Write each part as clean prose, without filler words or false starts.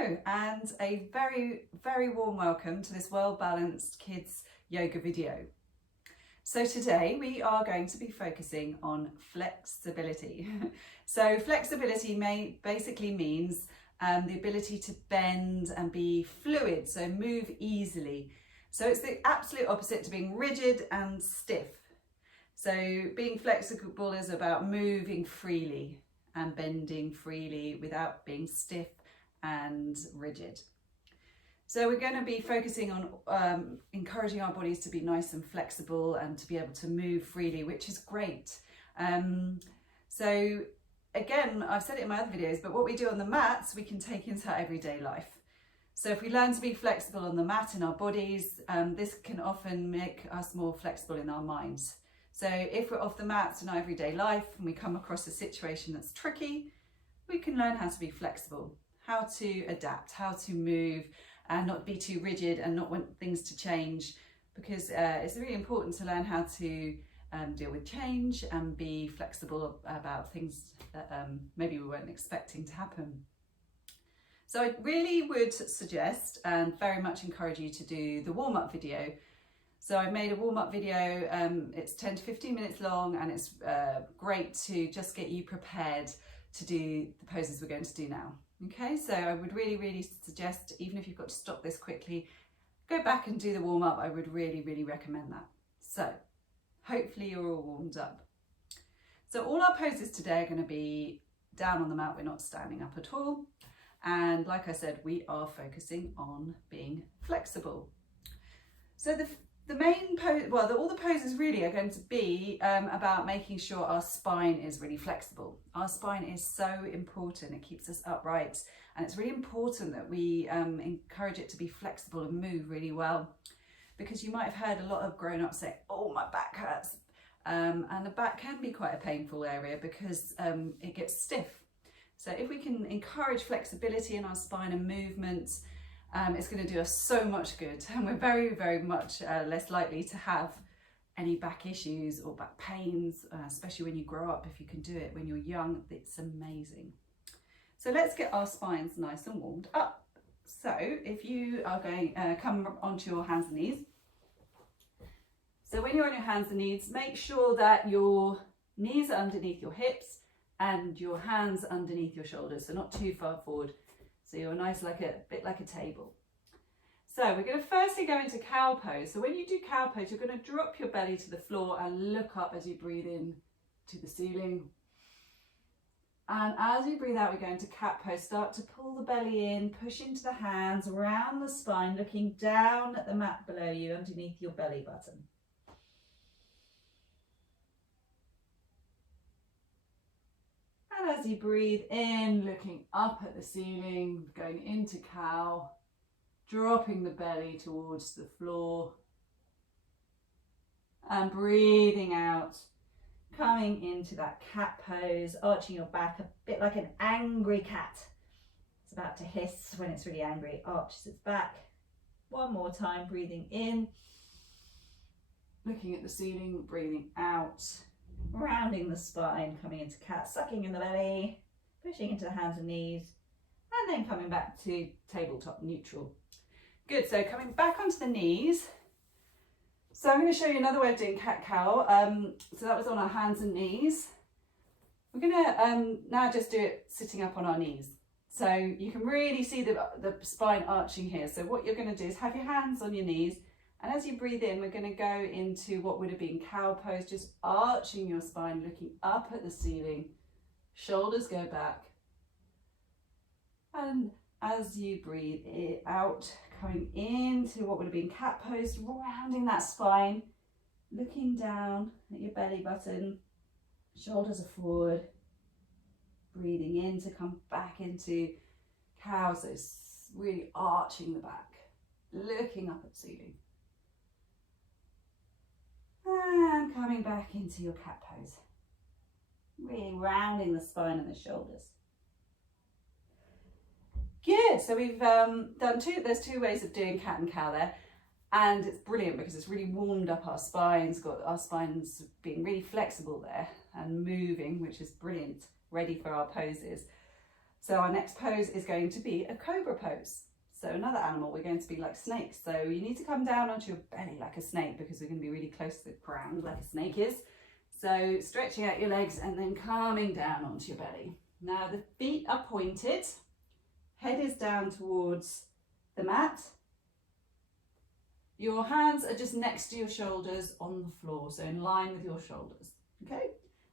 Hello, and a very, very warm welcome to this Well Balanced Kids yoga video. So today we are going to be focusing on flexibility. So flexibility basically means the ability to bend and be fluid, so move easily. So it's the absolute opposite to being rigid and stiff. So being flexible is about moving freely and bending freely without being stiff and rigid. So we're going to be focusing on encouraging our bodies to be nice and flexible and to be able to move freely, which is great. So again, I've said it in my other videos, but what we do on the mats, we can take into our everyday life. So if we learn to be flexible on the mat in our bodies, this can often make us more flexible in our minds. So if we're off the mats in our everyday life and we come across a situation that's tricky, we can learn how to be flexible, how to adapt, how to move and not be too rigid and not want things to change, because it's really important to learn how to deal with change and be flexible about things that maybe we weren't expecting to happen. So I really would suggest and very much encourage you to do the warm-up video. So I made a warm-up video, it's 10 to 15 minutes long, and it's great to just get you prepared to do the poses we're going to do now. Okay, so I would really suggest, even if you've got to stop this quickly, go back and do the warm-up. I would really recommend that. So hopefully you're all warmed up. So all our poses today are going to be down on the mat. We're not standing up at all. And like I said, we are focusing on being flexible. So the main pose, all the poses really are going to be about making sure our spine is really flexible. Our spine is so important. It keeps us upright, and it's really important that we encourage it to be flexible and move really well, because you might have heard a lot of grown-ups say, oh, my back hurts. And the back can be quite a painful area because it gets stiff. So if we can encourage flexibility in our spine and movement, it's going to do us so much good, and we're very much less likely to have any back issues or back pains, especially when you grow up. If you can do it when you're young, it's amazing. So let's get our spines nice and warmed up. So if you are going come onto your hands and knees. So when you're on your hands and knees, make sure that your knees are underneath your hips and your hands underneath your shoulders, so not too far forward. So you're nice, like a bit like a table. So we're going to firstly go into cow pose. So when you do cow pose, you're going to drop your belly to the floor and look up as you breathe in to the ceiling. And as you breathe out, we go into cat pose. Start to pull the belly in, push into the hands, around the spine, looking down at the mat below you, underneath your belly button. And as you breathe in, looking up at the ceiling, going into cow, dropping the belly towards the floor, and breathing out, coming into that cat pose, arching your back a bit like an angry cat. It's about to hiss when it's really angry. It arches its back. One more time, breathing in, looking at the ceiling, breathing out, rounding the spine, coming into cat, sucking in the belly, pushing into the hands and knees, and then coming back to tabletop neutral. Good, so coming back onto the knees. So I'm going to show you another way of doing cat-cow. So that was on our hands and knees. We're going to now just do it sitting up on our knees. So you can really see the spine arching here. So what you're going to do is have your hands on your knees, and as you breathe in, we're going to go into what would have been cow pose, just arching your spine, looking up at the ceiling, shoulders go back. And as you breathe it out, coming into what would have been cat pose, rounding that spine, looking down at your belly button, shoulders are forward, breathing in to come back into cow, so really arching the back, looking up at the ceiling. And coming back into your cat pose, really rounding the spine and the shoulders. Good, so we've done there's two ways of doing cat and cow there, and it's brilliant because it's really warmed up our spines, got our spines being really flexible there and moving, which is brilliant, ready for our poses. So our next pose is going to be a cobra pose. So another animal, we're going to be like snakes. So you need to come down onto your belly like a snake because we're going to be really close to the ground like a snake is. So stretching out your legs and then coming down onto your belly. Now the feet are pointed, head is down towards the mat. Your hands are just next to your shoulders on the floor, so in line with your shoulders, okay?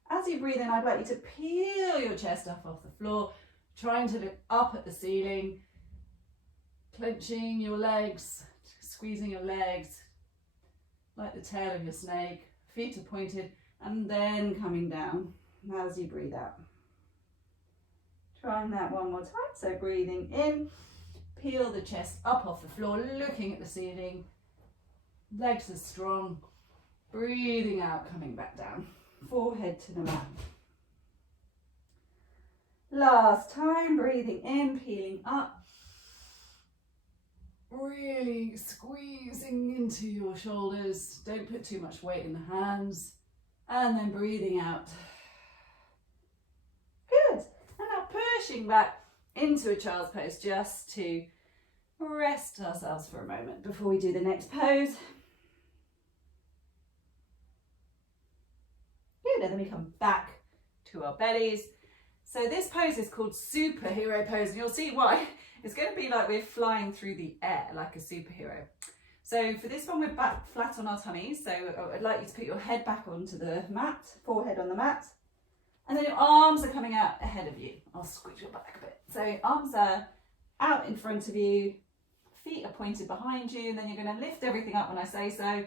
As you breathe in, I'd like you to peel your chest up off the floor, trying to look up at the ceiling, clenching your legs, squeezing your legs like the tail of your snake, feet are pointed, and then coming down as you breathe out. Trying that one more time, so breathing in, peel the chest up off the floor, looking at the ceiling, legs are strong, breathing out, coming back down, forehead to the mat. Last time, breathing in, peeling up, really squeezing into your shoulders, don't put too much weight in the hands, and then breathing out. Good, and now pushing back into a child's pose just to rest ourselves for a moment before we do the next pose. Good, and then we come back to our bellies. So this pose is called superhero pose, and you'll see why. It's going to be like we're flying through the air like a superhero. So for this one, we're back flat on our tummies. So I'd like you to put your head back onto the mat, forehead on the mat, and then your arms are coming out ahead of you. I'll squeeze your back a bit. So arms are out in front of you, feet are pointed behind you, and then you're going to lift everything up when I say so.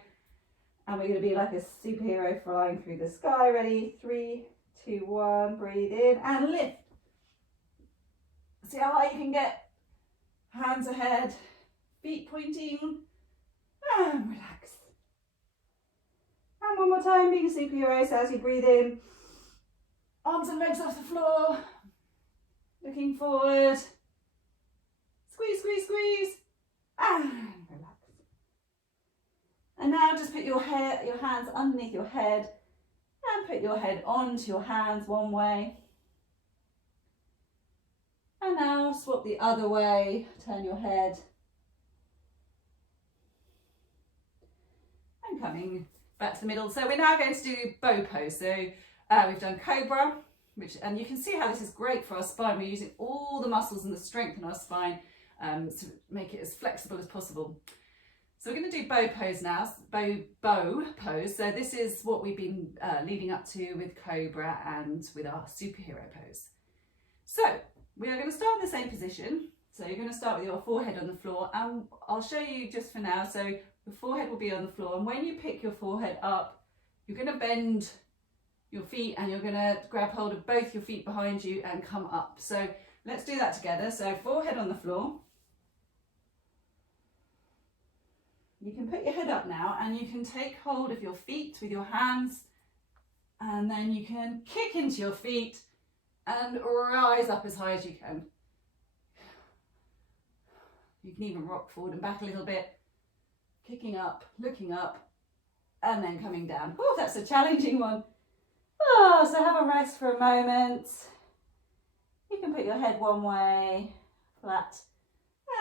And we're going to be like a superhero flying through the sky. Ready? 3, 2, 1, breathe in and lift. See how high you can get. Hands ahead, feet pointing, and relax. And one more time, being a superhero, so as you breathe in, arms and legs off the floor, looking forward, squeeze, squeeze, squeeze, and relax. And now just put your hands underneath your head and put your head onto your hands one way. And now swap the other way, turn your head. And coming back to the middle. So we're now going to do bow pose. So we've done cobra, and you can see how this is great for our spine. We're using all the muscles and the strength in our spine to make it as flexible as possible. So we're going to do bow pose now, bow pose. So this is what we've been leading up to with cobra and with our superhero pose. So we are going to start in the same position. So you're going to start with your forehead on the floor, and I'll show you just for now. So your forehead will be on the floor, and when you pick your forehead up, you're going to bend your feet and you're going to grab hold of both your feet behind you and come up. So let's do that together. So forehead on the floor. You can put your head up now and you can take hold of your feet with your hands, and then you can kick into your feet and rise up as high as you can. You can even rock forward and back a little bit, kicking up, looking up, and then coming down. Oh, that's a challenging one. Oh, so have a rest for a moment. You can put your head one way, flat,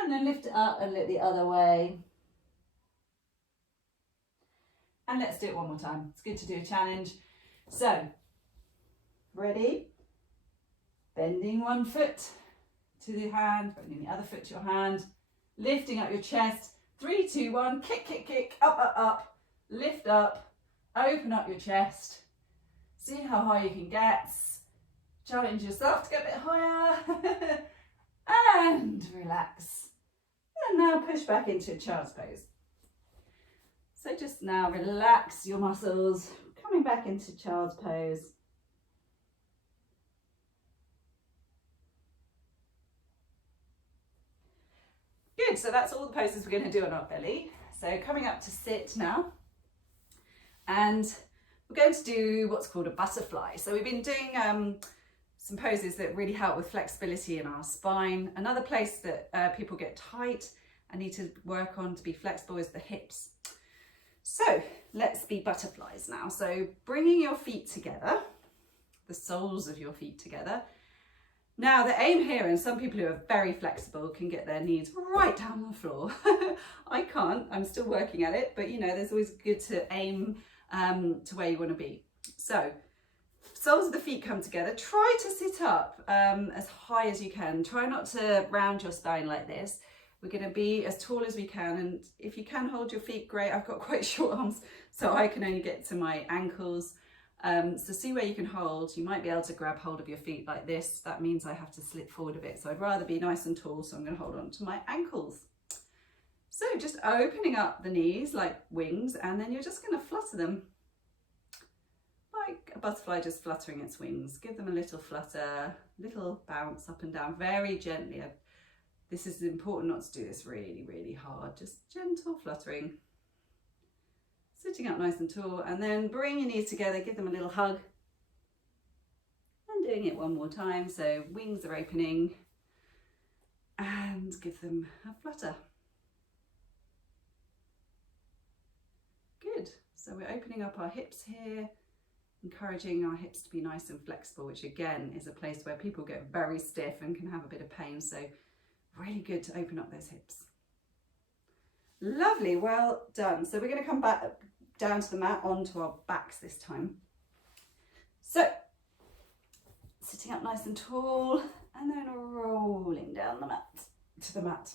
and then lift it up and look the other way. And let's do it one more time. It's good to do a challenge. So, ready? Bending one foot to the hand, bending the other foot to your hand, lifting up your chest. 3, 2, 1, kick, kick, kick, up, up, up, lift up, open up your chest. See how high you can get. Challenge yourself to get a bit higher. And relax. And now push back into child's pose. So just now relax your muscles, coming back into child's pose. Good, so that's all the poses we're going to do on our belly. So coming up to sit now. And we're going to do what's called a butterfly. So we've been doing some poses that really help with flexibility in our spine. Another place that people get tight and need to work on to be flexible is the hips. So let's be butterflies now. So bringing your feet together, the soles of your feet together, Now the aim here, and some people who are very flexible can get their knees right down on the floor. I can't, I'm still working at it, but you know, there's always good to aim to where you want to be. So soles of the feet come together. Try to sit up as high as you can. Try not to round your spine like this. We're going to be as tall as we can, and if you can hold your feet, great. I've got quite short arms, so I can only get to my ankles. So see where you can hold. You might be able to grab hold of your feet like this. That means I have to slip forward a bit, so I'd rather be nice and tall, so I'm going to hold on to my ankles. So just opening up the knees like wings, and then you're just going to flutter them like a butterfly just fluttering its wings. Give them a little flutter, little bounce up and down, very gently. This is important not to do this really, really hard, just gentle fluttering. Sitting up nice and tall, and then bring your knees together, give them a little hug. And doing it one more time, so wings are opening, and give them a flutter. Good, so we're opening up our hips here, encouraging our hips to be nice and flexible, which again is a place where people get very stiff and can have a bit of pain, so really good to open up those hips. Lovely, well done. So we're going to come back down to the mat, onto our backs this time. So sitting up nice and tall, and then rolling down the mat to the mat.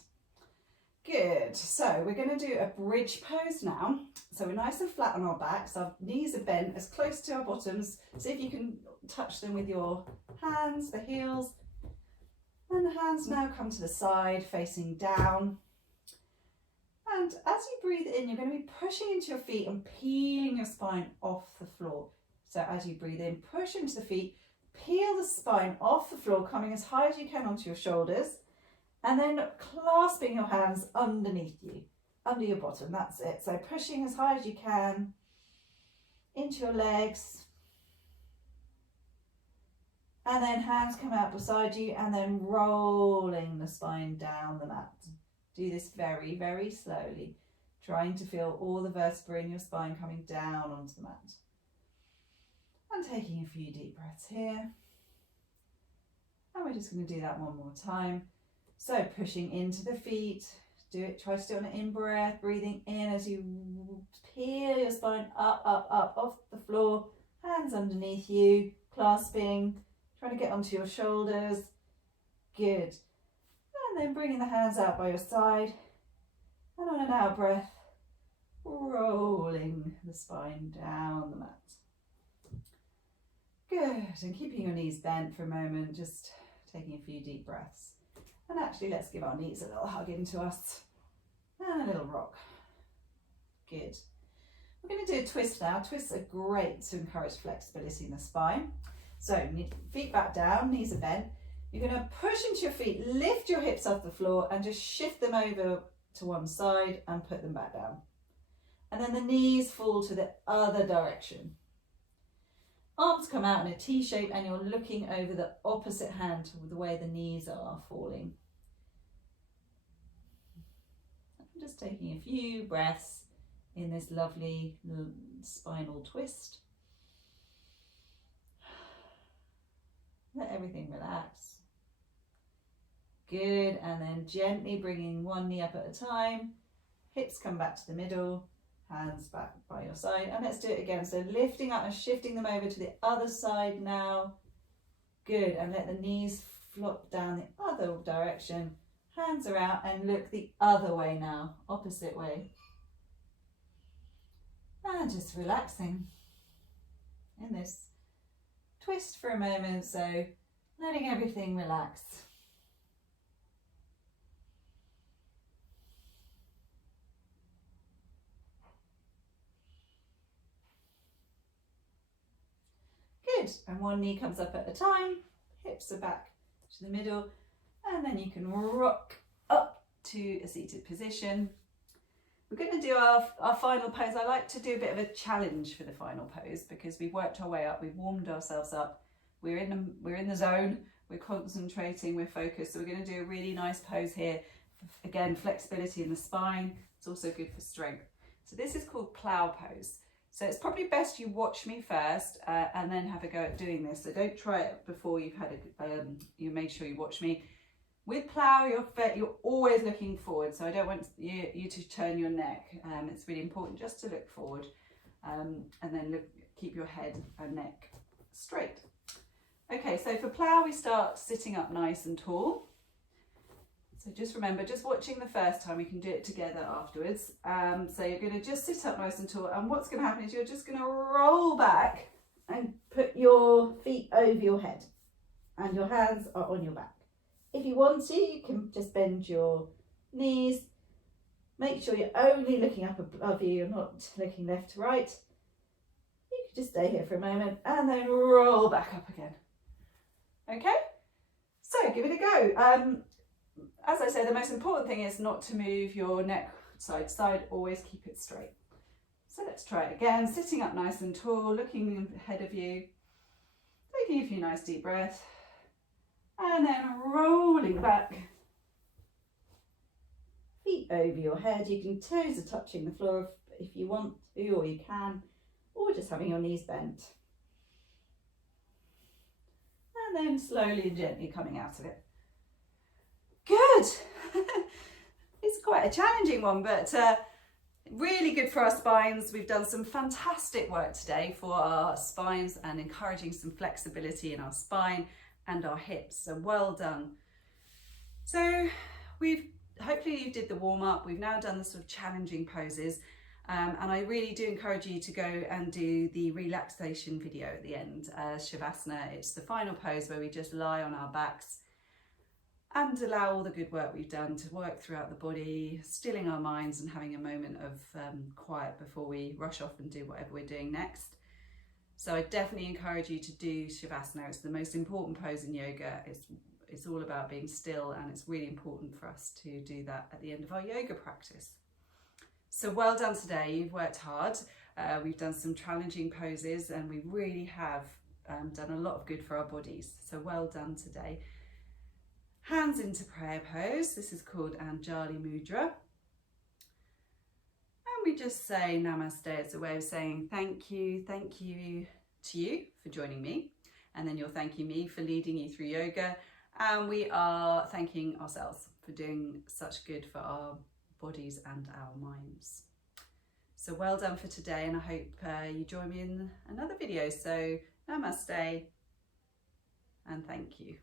Good, so we're going to do a bridge pose now. So we're nice and flat on our backs, our knees are bent as close to our bottoms. See if you can touch them with your hands, the heels. And the hands now come to the side, facing down. And as you breathe in, you're going to be pushing into your feet and peeling your spine off the floor. So as you breathe in, push into the feet, peel the spine off the floor, coming as high as you can onto your shoulders, and then clasping your hands underneath you, under your bottom. That's it. So pushing as high as you can into your legs. And then hands come out beside you, and then rolling the spine down the mat. Do this very, very slowly, trying to feel all the vertebrae in your spine coming down onto the mat. And taking a few deep breaths here. And we're just going to do that one more time. So pushing into the feet, try to do it on an in-breath, breathing in as you peel your spine up, up, up off the floor, hands underneath you, clasping, trying to get onto your shoulders. Good. And then bringing the hands out by your side, and on an out breath, rolling the spine down the mat. Good, and keeping your knees bent for a moment, just taking a few deep breaths. And actually, let's give our knees a little hug into us, and a little rock. Good. We're going to do a twist now. Twists are great to encourage flexibility in the spine. So feet back down, knees are bent. You're going to push into your feet, lift your hips off the floor, and just shift them over to one side and put them back down. And then the knees fall to the other direction. Arms come out in a T shape, and you're looking over the opposite hand to the way the knees are falling. I'm just taking a few breaths in this lovely spinal twist. Let everything relax. Good, and then gently bringing one knee up at a time. Hips come back to the middle, hands back by your side, and let's do it again. So lifting up and shifting them over to the other side now. Good, and let the knees flop down the other direction. Hands are out, and look the other way now, opposite way. And just relaxing in this twist for a moment, so letting everything relax. Good, and one knee comes up at a time, hips are back to the middle, and then you can rock up to a seated position. We're going to do our final pose. I like to do a bit of a challenge for the final pose because we've worked our way up, we've warmed ourselves up, we're in the zone, we're concentrating, we're focused. So we're going to do a really nice pose here. Again, flexibility in the spine. It's also good for strength. So this is called plow pose. So it's probably best you watch me first and then have a go at doing this. So don't try it before you've had you made sure you watch me. With plough, you're always looking forward. So I don't want you to turn your neck. It's really important just to look forward and then keep your head and neck straight. Okay, so for plough, we start sitting up nice and tall. So just remember, just watching the first time, we can do it together afterwards. So you're going to just sit up nice and tall, and what's going to happen is you're just going to roll back and put your feet over your head and your hands are on your back. If you want to, you can just bend your knees. Make sure you're only looking up above you, you're not looking left to right. You can just stay here for a moment and then roll back up again. Okay, so give it a go. As I say, the most important thing is not to move your neck side to side, always keep it straight. So let's try it again, sitting up nice and tall, looking ahead of you, taking a few nice deep breaths, and then rolling back. Feet over your head, you can toes are touching the floor if you want to, or you can, or just having your knees bent. And then slowly and gently coming out of it. Good. It's quite a challenging one, but really good for our spines. We've done some fantastic work today for our spines and encouraging some flexibility in our spine and our hips. So well done. So hopefully you did the warm up. We've now done the sort of challenging poses. And I really do encourage you to go and do the relaxation video at the end, Shavasana. It's the final pose where we just lie on our backs and allow all the good work we've done to work throughout the body, stilling our minds and having a moment of quiet before we rush off and do whatever we're doing next. So I definitely encourage you to do Shavasana. It's the most important pose in yoga. It's all about being still, and it's really important for us to do that at the end of our yoga practice. So well done today, you've worked hard. We've done some challenging poses and we really have done a lot of good for our bodies. So well done today. Hands into prayer pose. This is called Anjali Mudra. And we just say Namaste. It's a way of saying thank you to you for joining me. And then you're thanking me for leading you through yoga. And we are thanking ourselves for doing such good for our bodies and our minds. So well done for today, and I hope you join me in another video. So namaste and thank you.